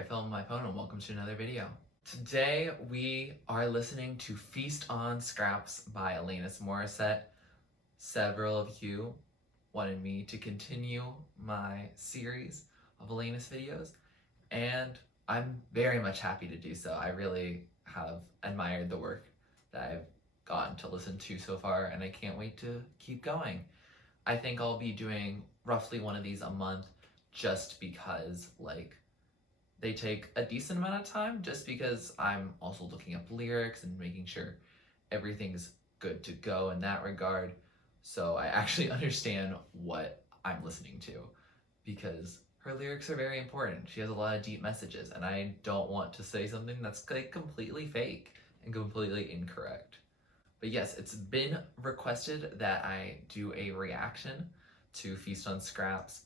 I fell on my phone and welcome to another video. Today we are listening to Feast on Scraps by Alanis Morissette. Several of you wanted me to continue my series of Alanis videos, and I'm very much happy to do so. I really have admired the work that I've gotten to listen to so far, and I can't wait to keep going. I think I'll be doing roughly one of these a month just because, they take a decent amount of time, just because I'm also looking up lyrics and making sure everything's good to go in that regard. So I actually understand what I'm listening to, because her lyrics are very important. She has a lot of deep messages, and I don't want to say something that's completely fake and completely incorrect. But yes, it's been requested that I do a reaction to Feast on Scraps,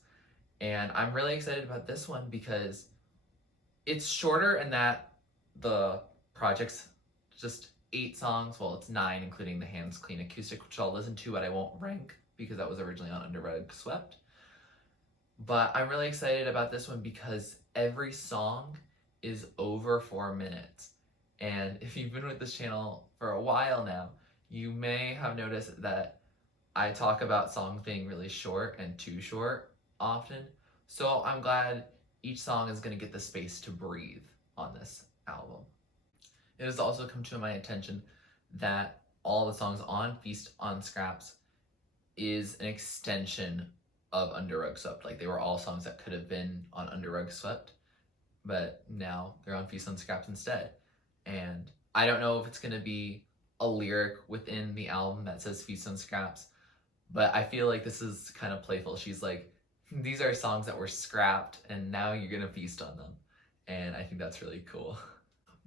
and I'm really excited about this one because it's shorter in that the project's just 8 songs. Well, it's 9, including the Hands Clean Acoustic, which I'll listen to, but I won't rank because that was originally on Under Rug Swept. But I'm really excited about this one because every song is over 4 minutes. And if you've been with this channel for a while now, you may have noticed that I talk about songs being really short and too short often. So I'm glad each song is going to get the space to breathe on this album. It has also come to my attention that all the songs on Feast on Scraps is an extension of Under Rug Swept. Like, they were all songs that could have been on Under Rug Swept, but now they're on Feast on Scraps instead. And I don't know if it's going to be a lyric within the album that says Feast on Scraps, but I feel like this is kind of playful. She's like, these are songs that were scrapped and now you're gonna feast on them. And I think that's really cool.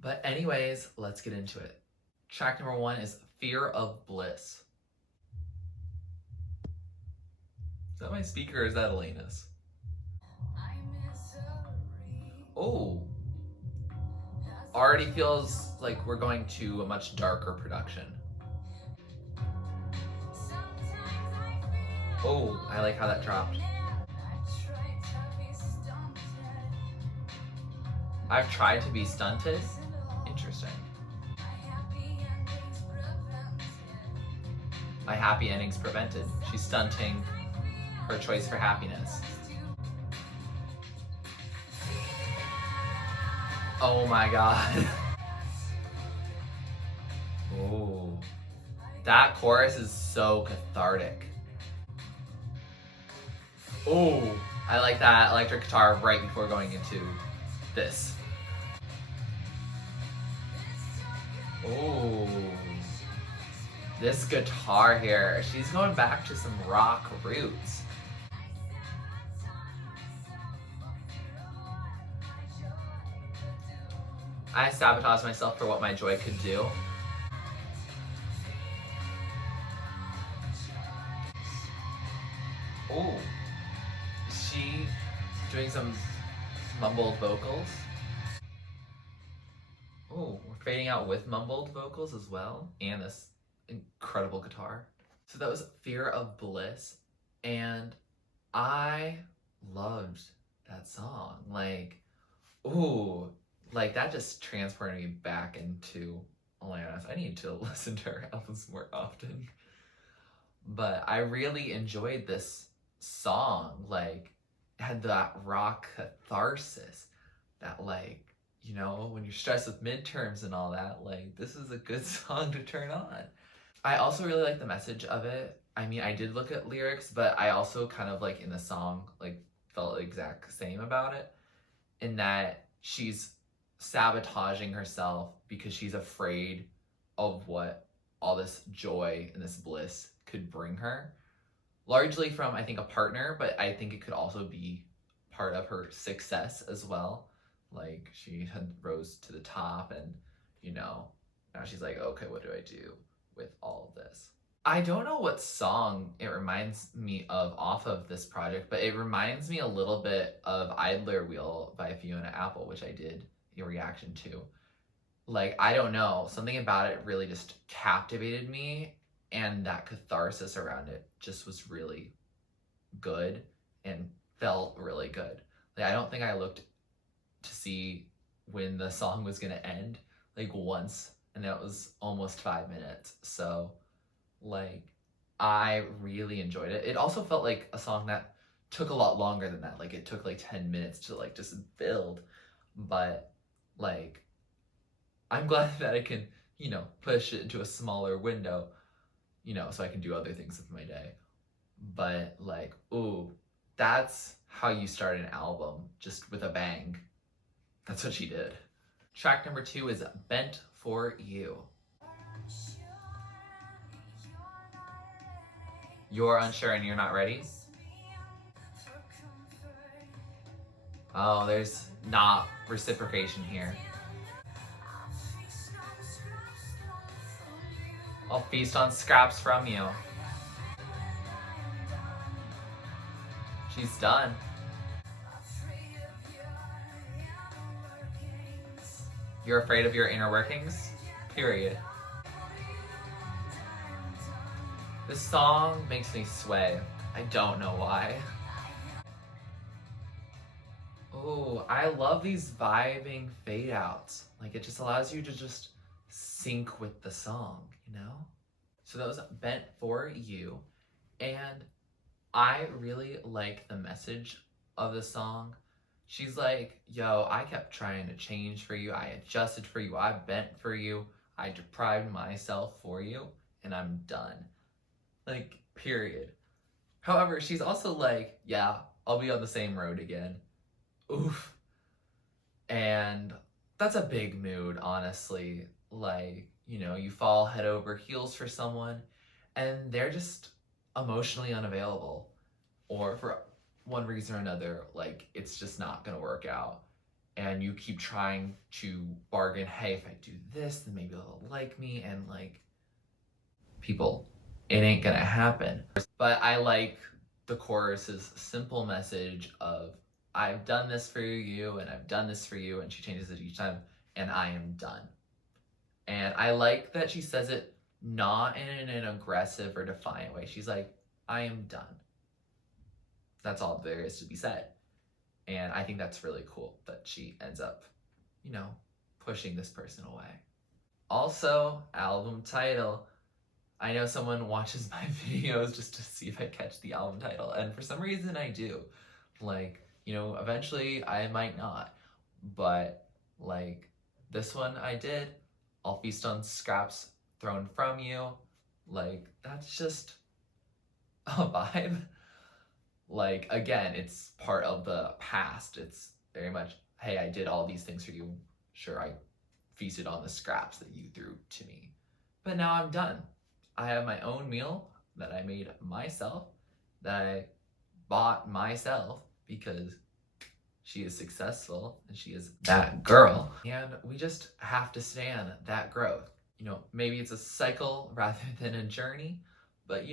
But anyways, let's get into it. Track number 1 is Fear of Bliss. Is that my speaker or is that Alanis? Oh, already feels like we're going to a much darker production. Oh, I like how that dropped. I've tried to be stunted? Interesting. My happy ending's prevented. She's stunting her choice for happiness. Oh my god. Oh. That chorus is so cathartic. Oh, I like that electric guitar right before going into this. Oh, this guitar here, she's going back to some rock roots. I sabotaged myself for what my joy could do. Oh, is she doing some mumbled vocals? Oh, we're fading out with mumbled vocals as well, and this incredible guitar. So that was Fear of Bliss, and I loved that song. That just transported me back into Alanis. I need to listen to her albums more often. But I really enjoyed this song. It had that rock catharsis that, when you're stressed with midterms and all that, this is a good song to turn on. I also really like the message of it. I mean, I did look at lyrics, but I also kind of, in the song, felt the exact same about it, in that she's sabotaging herself because she's afraid of what all this joy and this bliss could bring her. Largely from, I think, a partner, but I think it could also be part of her success as well. She had rose to the top, and, now she's like, okay, what do I do with all of this? I don't know what song it reminds me of off of this project, but it reminds me a little bit of Idler Wheel by Fiona Apple, which I did a reaction to. I don't know, something about it really just captivated me, and that catharsis around it just was really good and felt really good. I don't think I looked to see when the song was gonna end, like once, and that was almost 5 minutes. So like I really enjoyed it. It also felt like a song that took a lot longer than that. Like it took like 10 minutes to like just build. But like I'm glad that I can, push it into a smaller window, so I can do other things with my day. But like, ooh, that's how you start an album, just with a bang. That's what she did. Track number 2 is Bent for You. You're unsure and you're not ready? Oh, there's not reciprocation here. I'll feast on scraps from you. She's done. You're afraid of your inner workings? Period. This song makes me sway. I don't know why. Oh, I love these vibing fade outs. Like it just allows you to just sync with the song, So that was Bent for You. And I really like the message of the song. She's like, yo, I kept trying to change for you. I adjusted for you. I bent for you. I deprived myself for you. And I'm done. Like, period. However, she's also like, yeah, I'll be on the same road again. Oof. And that's a big mood, honestly. Like, you fall head over heels for someone and they're just emotionally unavailable. Or for one reason or another, like, it's just not gonna work out. And you keep trying to bargain, hey, if I do this, then maybe they'll like me. And like, people, it ain't gonna happen. But I like the chorus's simple message of, I've done this for you and I've done this for you, and she changes it each time, and I am done. And I like that she says it not in an aggressive or defiant way. She's like, I am done. That's all there is to be said. And I think that's really cool that she ends up, pushing this person away. Also, album title. I know someone watches my videos just to see if I catch the album title, and for some reason I do. Like, eventually I might not, but like this one I did. I'll feast on scraps thrown from you. Like, that's just a vibe. Like, again, it's part of the past. It's very much, hey, I did all these things for you. Sure, I feasted on the scraps that you threw to me. But now I'm done. I have my own meal that I made myself, that I bought myself, because she is successful and she is that girl. And we just have to stand that growth. Maybe it's a cycle rather than a journey, but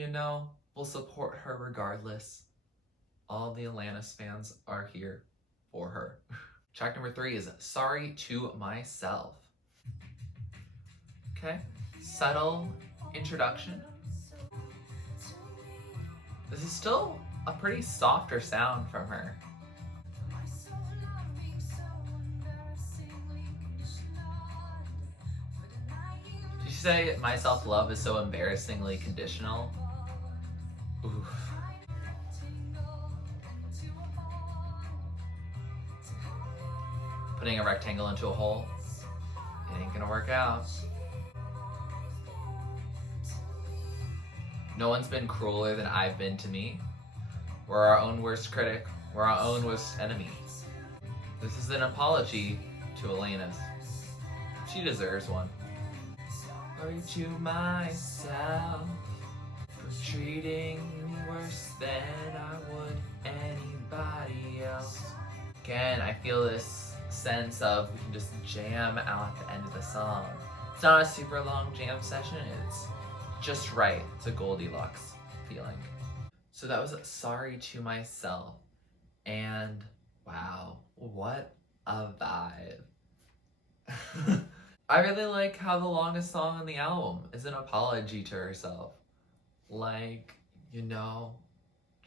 we'll support her regardless. All the Alanis fans are here for her. Track number 3 is Sorry to Myself. Okay, subtle introduction. This is still a pretty softer sound from her. Did she say my self-love is so embarrassingly conditional? Oof. Putting a rectangle into a hole, it ain't gonna work out. No one's been crueler than I've been to me. We're our own worst critic. We're our own worst enemy. This is an apology to Alanis. She deserves one. Sorry to myself for treating me worse than I would anybody else. Again, I feel this sense of we can just jam out at the end of the song. It's not a super long jam session, it's just right. It's a Goldilocks feeling. So that was Sorry to Myself. And wow, what a vibe. I really like how the longest song on the album is an apology to herself. Like,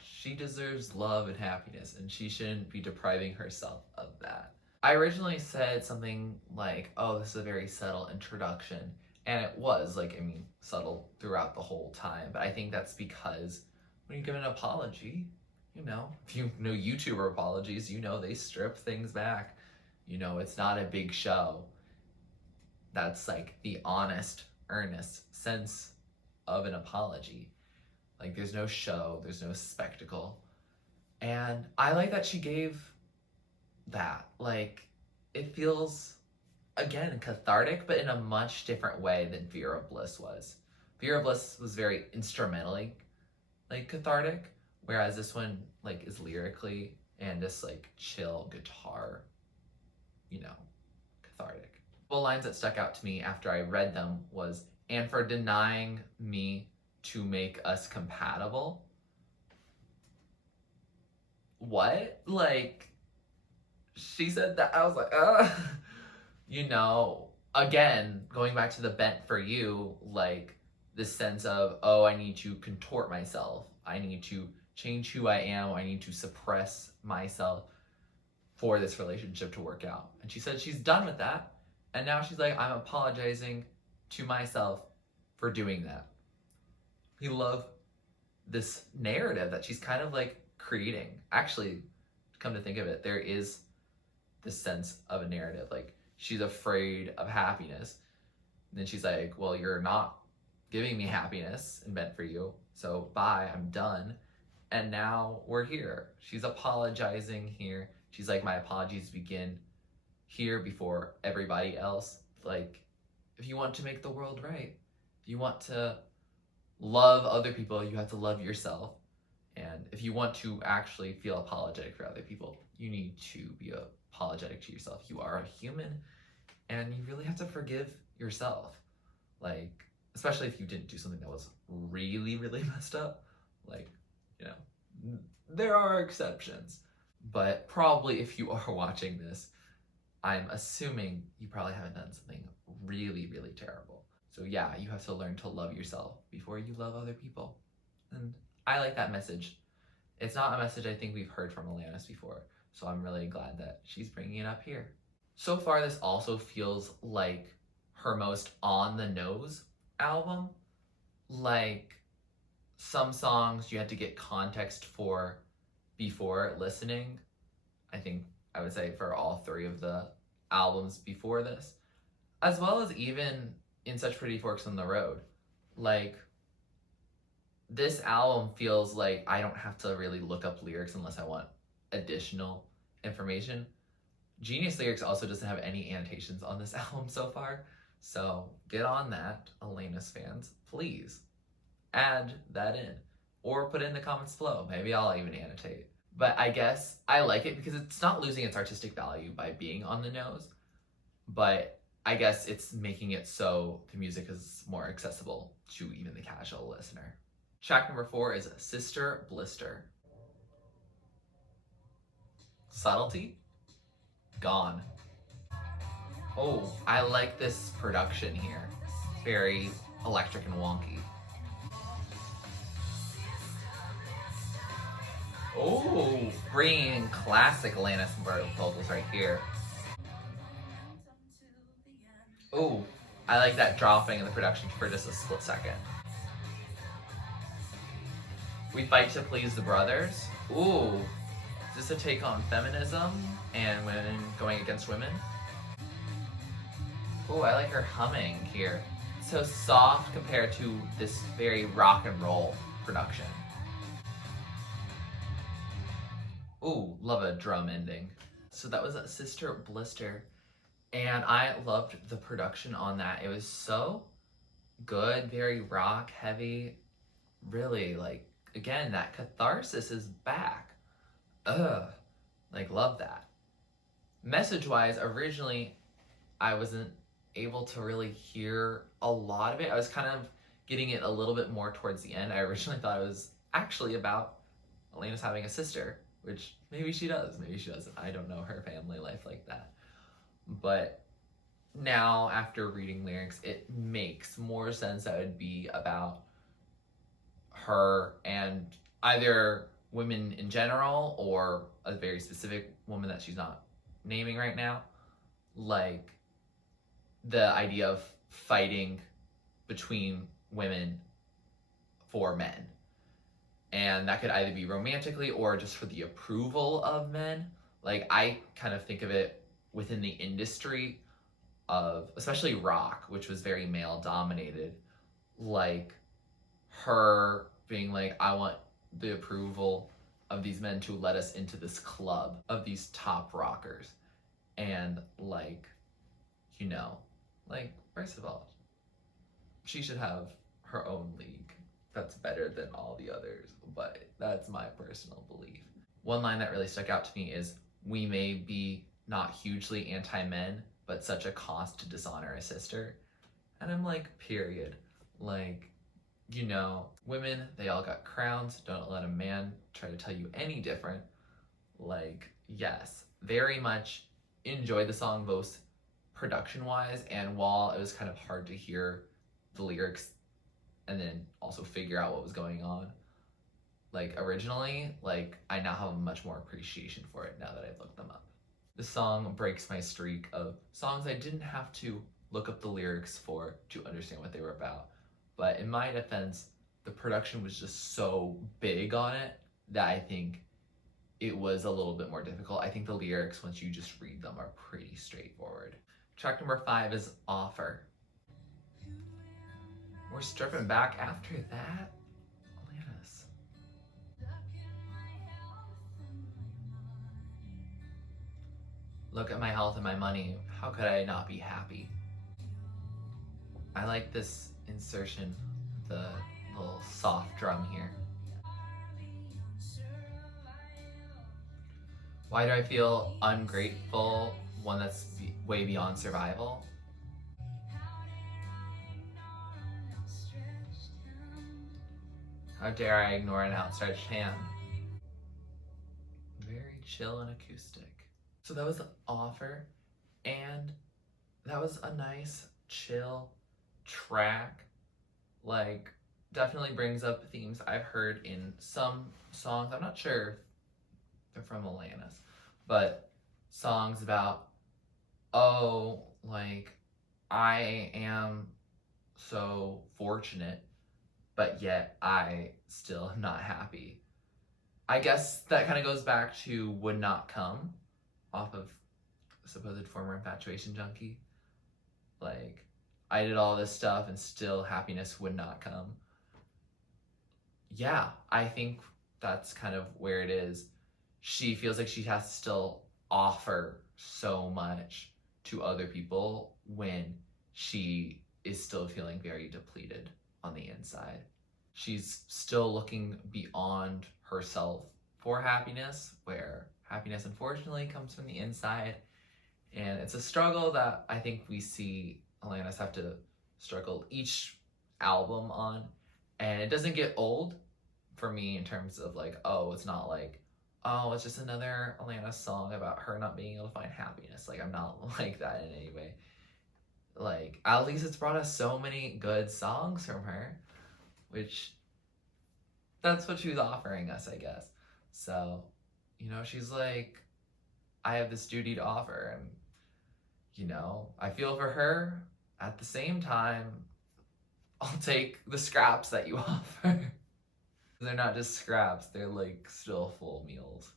she deserves love and happiness, and she shouldn't be depriving herself of that. I originally said something like, oh, this is a very subtle introduction. And it was, like, I mean, subtle throughout the whole time. But I think that's because when you give an apology, you know, if you know YouTuber apologies, you know they strip things back. You know, it's not a big show. That's like the honest, earnest sense of an apology. Like, there's no show, there's no spectacle. And I like that she gave that. Like, it feels, again, cathartic, but in a much different way than Fear of Bliss was. Fear of Bliss was very instrumentally, like, cathartic, whereas this one, like, is lyrically and just, like, chill guitar, you know, cathartic. Well, lines that stuck out to me after I read them was, and for denying me to make us compatible. What? Like, she said that, I was like, you know, again, going back to the bent for you, like, this sense of, oh, I need to contort myself. I need to change who I am. I need to suppress myself for this relationship to work out. And she said she's done with that. And now she's like, I'm apologizing to myself for doing that. We love this narrative that she's kind of like creating. Actually, come to think of it, there is this sense of a narrative. Like, she's afraid of happiness. And then she's like, well, you're not giving me happiness and meant for you. So bye, I'm done. And now we're here. She's apologizing here. She's like, my apologies begin here before everybody else. Like, if you want to make the world right, if you want to love other people, you have to love yourself. And if you want to actually feel apologetic for other people, you need to be apologetic to yourself. You are a human, and you really have to forgive yourself. Like, especially if you didn't do something that was really, really messed up. Like, you know, there are exceptions. But probably if you are watching this, I'm assuming you probably haven't done something really, really terrible. So yeah, you have to learn to love yourself before you love other people. And I like that message. It's not a message I think we've heard from Alanis before, so I'm really glad that she's bringing it up here. So far, this also feels like her most on-the-nose album. Like, some songs you had to get context for before listening. I think I would say for all three of the albums before this, as well as even in Such Pretty Forks in the Road. Like, this album feels like I don't have to really look up lyrics unless I want additional information. Genius Lyrics also doesn't have any annotations on this album so far, so get on that, Alanis fans. Please add that in, or put it in the comments below. Maybe I'll even annotate. But I guess I like it because it's not losing its artistic value by being on the nose, but I guess it's making it so the music is more accessible to even the casual listener. Track number 4 is Sister Blister. Subtlety? Gone. Oh, I like this production here. Very electric and wonky. Oh, bringing in classic Alanis vocals right here. Oh, I like that dropping in the production for just a split second. We Fight to Please the Brothers. Ooh, is this a take on feminism and women going against women? Ooh, I like her humming here. So soft compared to this very rock and roll production. Ooh, love a drum ending. So that was Sister Blister, and I loved the production on that. It was so good, very rock heavy. Really, like, again, that catharsis is back. Like, love that. Message-wise, originally, I wasn't able to really hear a lot of it. I was kind of getting it a little bit more towards the end. I originally thought it was actually about Alanis having a sister, which maybe she does, maybe she doesn't. I don't know her family life like that. But now, after reading lyrics, it makes more sense that it would be about her and either women in general or a very specific woman that she's not naming right now, like the idea of fighting between women for men. And that could either be romantically or just for the approval of men. Like, I kind of think of it within the industry of, especially rock, which was very male dominated, like her being like, I want the approval of these men to let us into this club of these top rockers. And like, you know, like, first of all, she should have her own league that's better than all the others, but that's my personal belief. One line that really stuck out to me is, we may be not hugely anti-men, but such a cost to dishonor a sister. And I'm like, period. Like, you know, women, they all got crowns. Don't let a man try to tell you any different. Like, yes, very much enjoyed the song both production-wise, and while it was kind of hard to hear the lyrics and then also figure out what was going on, like originally, like I now have much more appreciation for it now that I've looked them up. The song breaks my streak of songs I didn't have to look up the lyrics for to understand what they were about. But in my defense, the production was just so big on it that I think it was a little bit more difficult. I think the lyrics, once you just read them, are pretty straightforward. Track number 5 is Offer. We're stripping back after that. Alanis. Look at my health and my money. How could I not be happy? I like this insertion, the little soft drum here. Why do I feel ungrateful? One that's way beyond survival. How dare I ignore an outstretched hand? Very chill and acoustic. So that was the Offer, and that was a nice, chill track. Like, definitely brings up themes I've heard in some songs. I'm not sure if they're from Alanis, but songs about, oh, like, I am so fortunate, but yet I still am not happy. I guess that kind of goes back to Would Not Come off of supposed former infatuation junkie. Like, I did all this stuff and still happiness would not come. Yeah, I think that's kind of where it is. She feels like she has to still offer so much to other people when she is still feeling very depleted on the inside. She's still looking beyond herself for happiness, where happiness unfortunately comes from the inside. And it's a struggle that I think we see Alanis have to struggle each album on. And it doesn't get old for me in terms of like, oh, it's not like, oh, it's just another Alanis song about her not being able to find happiness. Like, I'm not like that in any way. Like, at least it's brought us so many good songs from her, which that's what she was offering us, I guess. So, you know, she's like, I have this duty to offer, and, you know, I feel for her. At the same time, I'll take the scraps that you offer. They're not just scraps, they're like still full meals.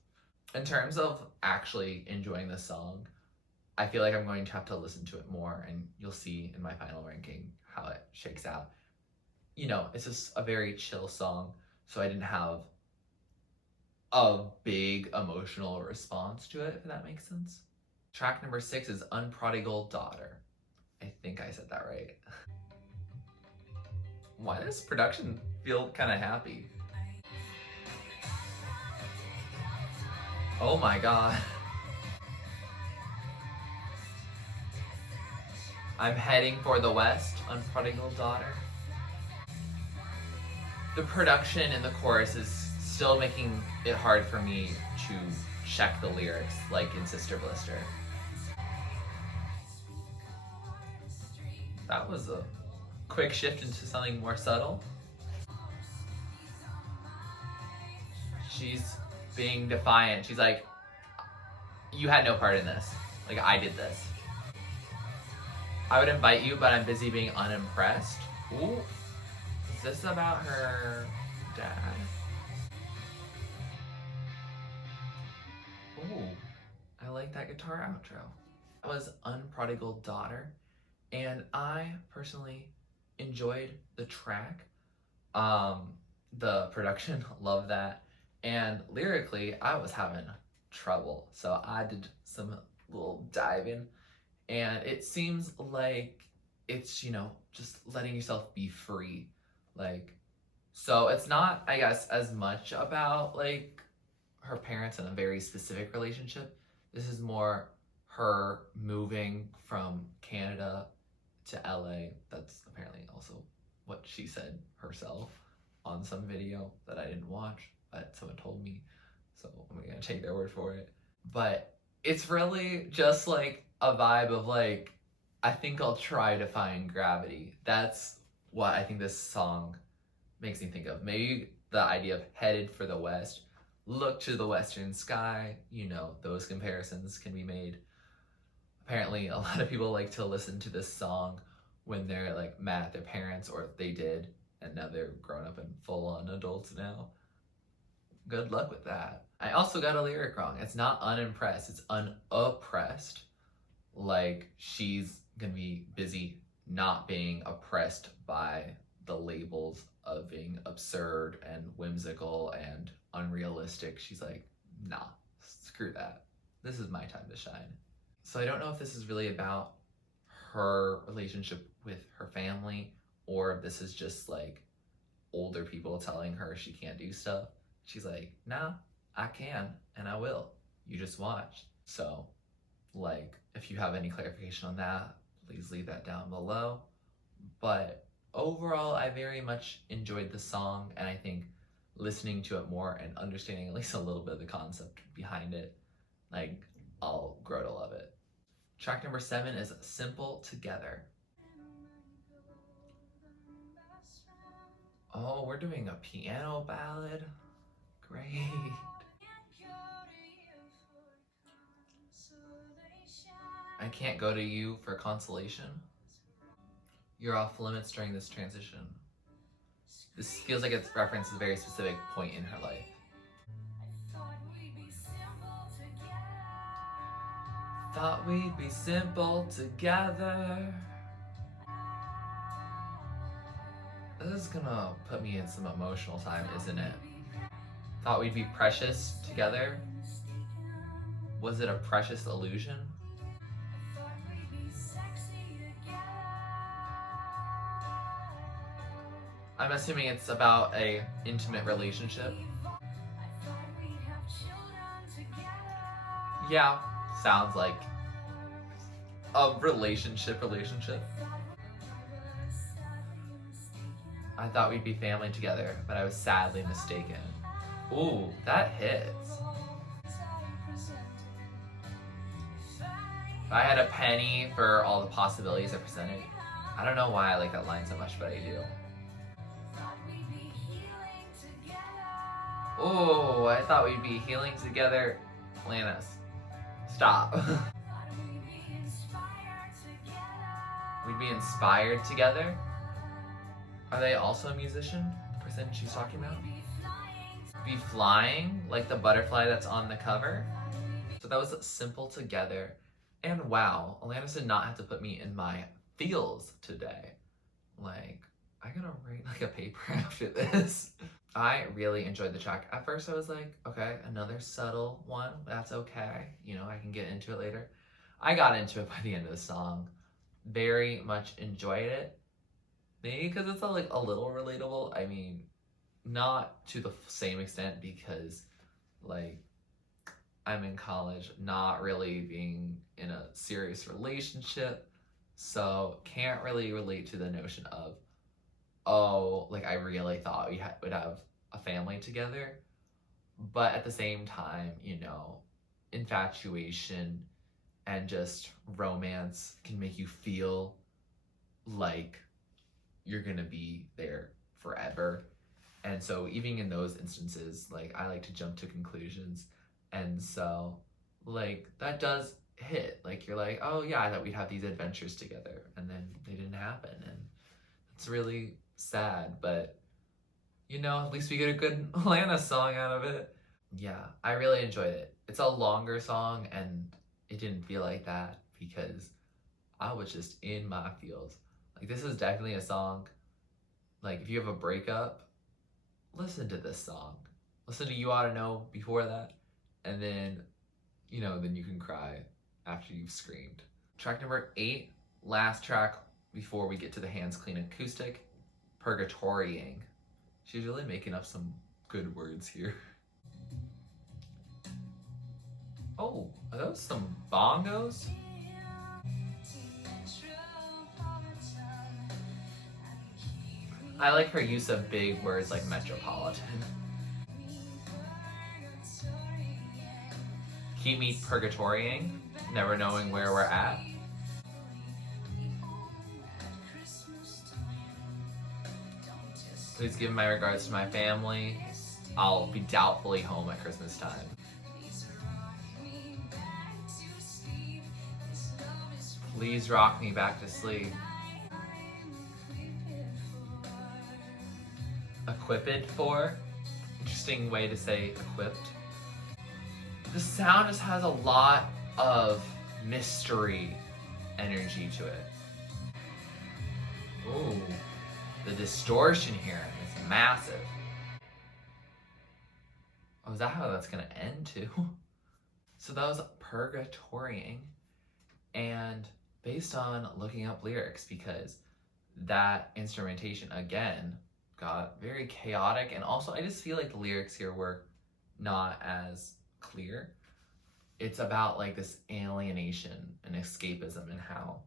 In terms of actually enjoying the song, I feel like I'm going to have to listen to it more, and you'll see in my final ranking how it shakes out. You know, it's just a very chill song, so I didn't have a big emotional response to it, if that makes sense. Track number 6 is Unprodigal Daughter. I think I said that right. Why does production feel kind of happy? Oh my god. I'm heading for the west, Unprodigal Daughter. The production in the chorus is still making it hard for me to check the lyrics, like in Sister Blister. That was a quick shift into something more subtle. She's being defiant. She's like, You had no part in this. Like, I did this. I would invite you, but I'm busy being unimpressed. Ooh. Is this about her dad? Ooh. I like that guitar outro. That was Unprodigal Daughter, and I personally enjoyed the track. The production, love that. And lyrically, I was having trouble. So I did some little diving, and it seems like it's, just letting yourself be free. Like, so it's not, I guess, as much about like her parents in a very specific relationship. This is more her moving from Canada to LA. That's apparently also what she said herself on some video that I didn't watch, but someone told me, so I'm gonna take their word for it. But it's really just like a vibe of like, I think I'll try to find gravity. That's what I think this song makes me think of. Maybe the idea of headed for the west, look to the western sky, those comparisons can be made. Apparently, a lot of people like to listen to this song when they're like mad at their parents, or they did, and now they're grown up and full-on adults now. Good luck with that. I also got a lyric wrong. It's not unimpressed, it's unoppressed. Like, she's gonna be busy not being oppressed by the labels of being absurd and whimsical and unrealistic. She's like, nah, screw that. This is my time to shine. So I don't know if this is really about her relationship with her family, or if this is just like older people telling her she can't do stuff. She's like, nah, I can and I will. You just watch. So, like, if you have any clarification on that, please leave that down below. But overall, I very much enjoyed the song, and I think listening to it more and understanding at least a little bit of the concept behind it, like, I'll grow to love it. Track number 7 is Simple Together. Oh, we're doing a piano ballad. Great. I can't go to you for consolation. You're off limits during this transition. This feels like it's referenced a very specific point in her life. Thought we'd be simple together. This is gonna put me in some emotional time, isn't it? Thought we'd be precious together. Was it a precious illusion? I'm assuming it's about a intimate relationship. Yeah, sounds like a relationship. I thought we'd be family together, but I was sadly mistaken. Ooh, that hits. If I had a penny for all the possibilities I presented, I don't know why I like that line so much, but I do. Oh, I thought we'd be healing together. Alanis, stop. We'd be inspired together. Are they also a musician, the person she's talking about? Be flying, like the butterfly that's on the cover. So that was Simple Together. And wow, Alanis did not have to put me in my feels today. Like, I gotta write like a paper after this. I really enjoyed the track. At first I was like, okay, another subtle one, that's okay. I can get into it later. I got into it by the end of the song. Very much enjoyed it. Maybe because it's like a little relatable. I mean, not to the same extent, because like I'm in college, not really being in a serious relationship, so can't really relate to the notion of, oh, like I really thought we would have a family together. But at the same time, infatuation and just romance can make you feel like you're gonna be there forever. And so even in those instances, like, I like to jump to conclusions. And so, like that does hit. Like you're like, oh yeah, I thought we'd have these adventures together, and then they didn't happen, and it's really sad. But you know, at least we get a good Alanis song out of it. Yeah, I really enjoyed it. It's a longer song, and it didn't feel like that because I was just in my feels. Like this is definitely a song. Like if you have a breakup, listen to this song. Listen to You Ought to Know before that, and then then you can cry after you've screamed. Track number 8, last track before we get to the Hands Clean Acoustic, Purgatorying. She's really making up some good words here. Oh, are those some bongos? I like her use of big words like metropolitan. Keep me purgatorying, never knowing where we're at. Please give my regards to my family. I'll be doubtfully home at Christmas time. Please rock me back to sleep. Equipped for? Interesting way to say equipped. The sound just has a lot of mystery energy to it. Ooh, the distortion here is massive. Oh, is that how that's gonna end too? So that was Purgatorying, and based on looking up lyrics, because that instrumentation again got very chaotic, and also I just feel like the lyrics here were not as clear. It's about like this alienation and escapism and how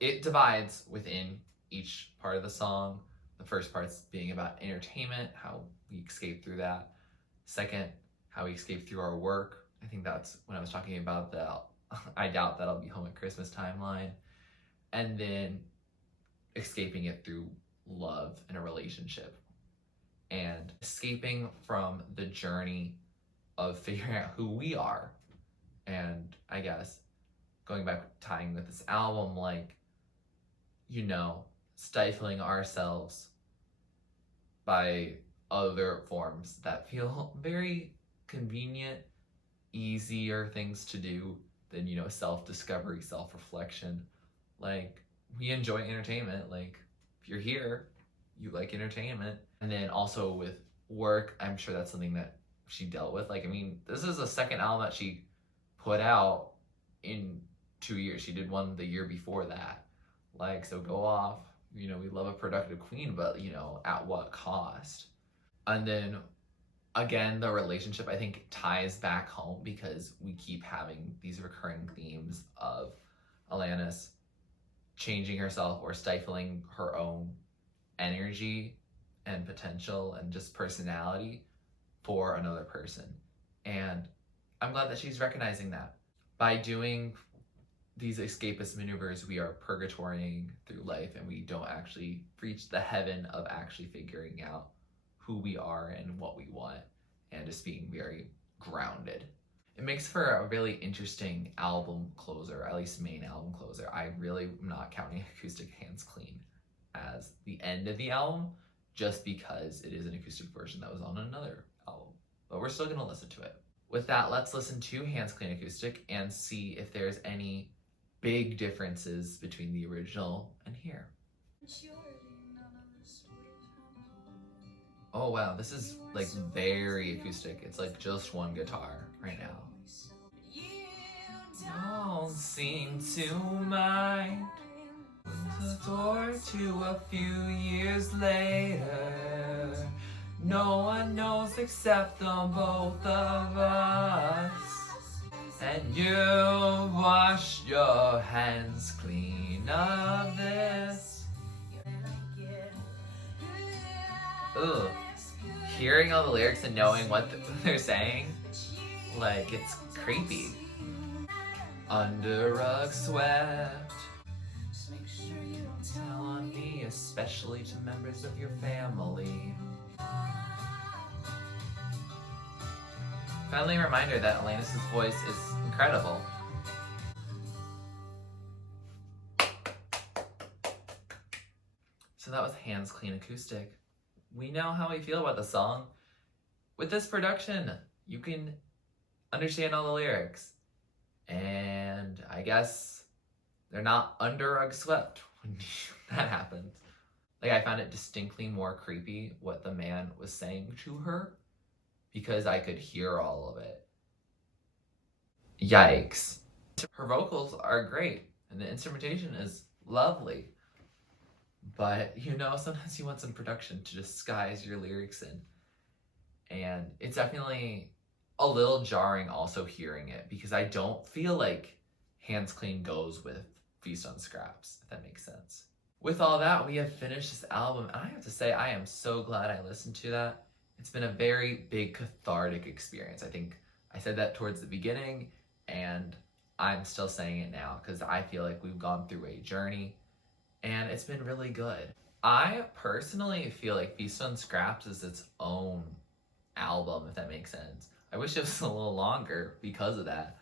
it divides within each part of the song. The first part's being about entertainment, how we escape through that. Second, how we escape through our work. I think that's when I was talking about the I doubt that I'll be home at Christmas timeline. And then escaping it through love and a relationship. And escaping from the journey of figuring out who we are. And I guess going back, tying with this album, like, stifling ourselves by other forms that feel very convenient, easier things to do than, self-discovery, self-reflection. Like, we enjoy entertainment. Like, if you're here, you like entertainment. And then also with work, I'm sure that's something that she dealt with. Like, I mean, this is the second album that she put out in 2 years. She did one the year before that. Like, so go off. We love a productive queen, but, at what cost? And then, again, the relationship, I think, ties back home because we keep having these recurring themes of Alanis changing herself or stifling her own energy and potential and just personality for another person. And I'm glad that she's recognizing that. By doing these escapist maneuvers, we are purgatorying through life, and we don't actually reach the heaven of actually figuring out who we are and what we want, and just being very grounded. It makes for a really interesting album closer, at least main album closer. I really am not counting Acoustic Hands Clean as the end of the album, just because it is an acoustic version that was on another album. But we're still gonna listen to it. With that, let's listen to Hands Clean Acoustic and see if there's any big differences between the original and here. Oh wow, this is like very acoustic. It's like just one guitar right now. Don't seem to mind the door to a few years later. No one knows except the both of us. And you wash your hands clean of this. Ugh. Hearing all the lyrics and knowing what they're saying, like, it's creepy. Under rug swept. Just make sure you don't tell on me, especially to members of your family. Finally a reminder that Alanis' voice is incredible. So that was Hands Clean Acoustic. We know how we feel about the song. With this production, you can understand all the lyrics. And I guess they're not under rug swept when that happens. Like, I found it distinctly more creepy what the man was saying to her because I could hear all of it. Yikes. Her vocals are great and the instrumentation is lovely. But, you know, sometimes you want some production to disguise your lyrics in. And it's definitely a little jarring also hearing it because I don't feel like Hands Clean goes with Feast on Scraps, if that makes sense. With all that, we have finished this album, and I have to say I am so glad I listened to that. It's been a very big cathartic experience. I think I said that towards the beginning, and I'm still saying it now because I feel like we've gone through a journey, and it's been really good. I personally feel like Feast on Scraps is its own album, if that makes sense. I wish it was a little longer because of that,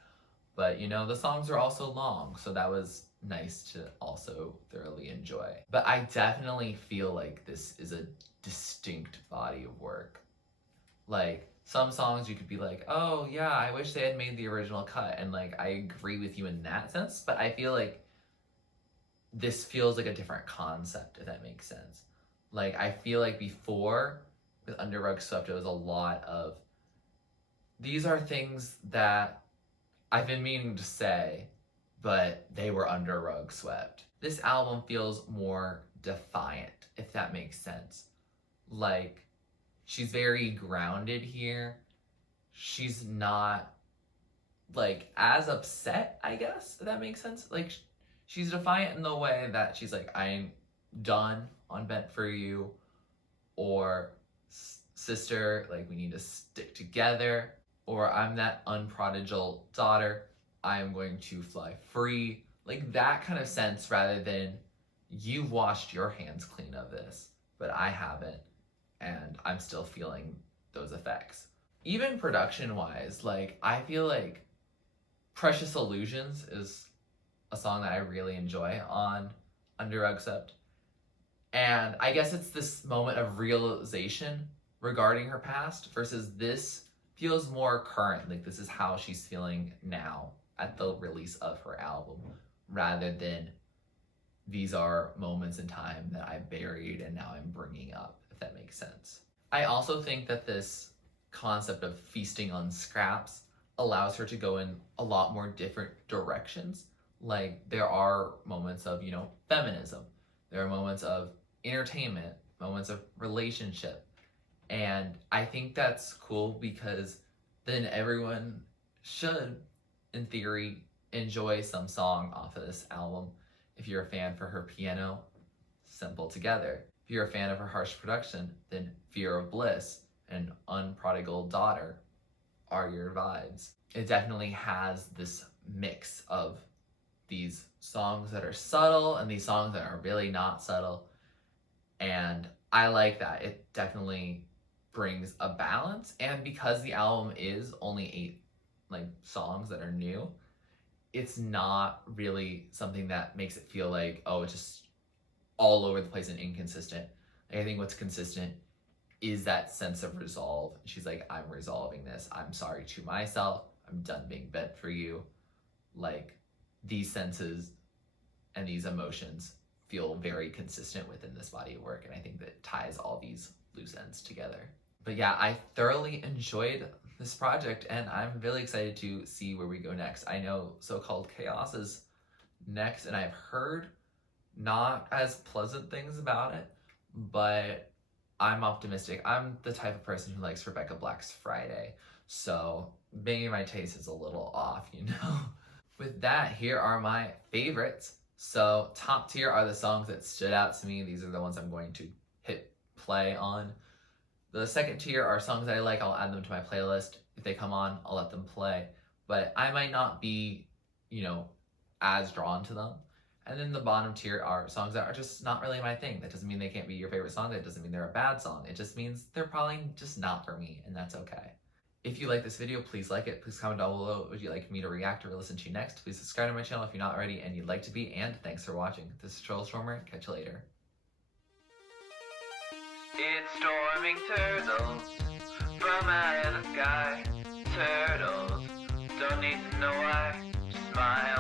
but you know, the songs are also long, so that was nice to also thoroughly enjoy. But I definitely feel like this is a distinct body of work. Like, some songs you could be like, oh yeah, I wish they had made the original cut, and like, I agree with you in that sense, but I feel like this feels like a different concept, if that makes sense. Like, I feel like before, with Under Rug Swept, it was a lot of, these are things that I've been meaning to say, but they were under rug swept. This album feels more defiant, if that makes sense. Like, she's very grounded here. She's not, like, as upset, I guess, if that makes sense. Like, she's defiant in the way that she's like, I'm done on Bent For You, or sister, like, we need to stick together, or I'm that unprodigal daughter, I am going to fly free. Like, that kind of sense, rather than you've washed your hands clean of this, but I haven't, and I'm still feeling those effects. Even production-wise, like, I feel like Precious Illusions is a song that I really enjoy on Under Rug Swept. And I guess it's this moment of realization regarding her past versus this feels more current. Like, this is how she's feeling now at the release of her album, rather than these are moments in time that I buried and now I'm bringing up, if that makes sense. I also think that this concept of feasting on scraps allows her to go in a lot more different directions. Like, there are moments of, you know, feminism. There are moments of entertainment, moments of relationship. And I think that's cool because then everyone should, in theory, enjoy some song off of this album. If you're a fan for her piano, Simple Together. If you're a fan of her harsh production, then Fear of Bliss and Unprodigal Daughter are your vibes. It definitely has this mix of these songs that are subtle and these songs that are really not subtle. And I like that. It definitely brings a balance. And because the album is only 8 songs that are new, it's not really something that makes it feel like, oh, it's just all over the place and inconsistent. Like, I think what's consistent is that sense of resolve. She's like, I'm resolving this. I'm sorry to myself. I'm done being bent for you. Like, these senses and these emotions feel very consistent within this body of work, and I think that ties all these loose ends together. But yeah, I thoroughly enjoyed this project, and I'm really excited to see where we go next. I know So-Called Chaos is next, and I've heard not as pleasant things about it, but I'm optimistic. I'm the type of person who likes Rebecca Black's Friday, so maybe my taste is a little off, you know? With that, here are my favorites. So top tier are the songs that stood out to me. These are the ones I'm going to hit play on. The second tier are songs that I like. I'll add them to my playlist. If they come on, I'll let them play. But I might not be, you know, as drawn to them. And then the bottom tier are songs that are just not really my thing. That doesn't mean they can't be your favorite song. That doesn't mean they're a bad song. It just means they're probably just not for me, and that's okay. If you like this video, please like it. Please comment down below. Would you like me to react or listen to you next? Please subscribe to my channel if you're not already and you'd like to be. And thanks for watching. This is TurtleStormer. Catch you later. It's storming turtles from out of the sky. Turtles don't need to know why. Just smile.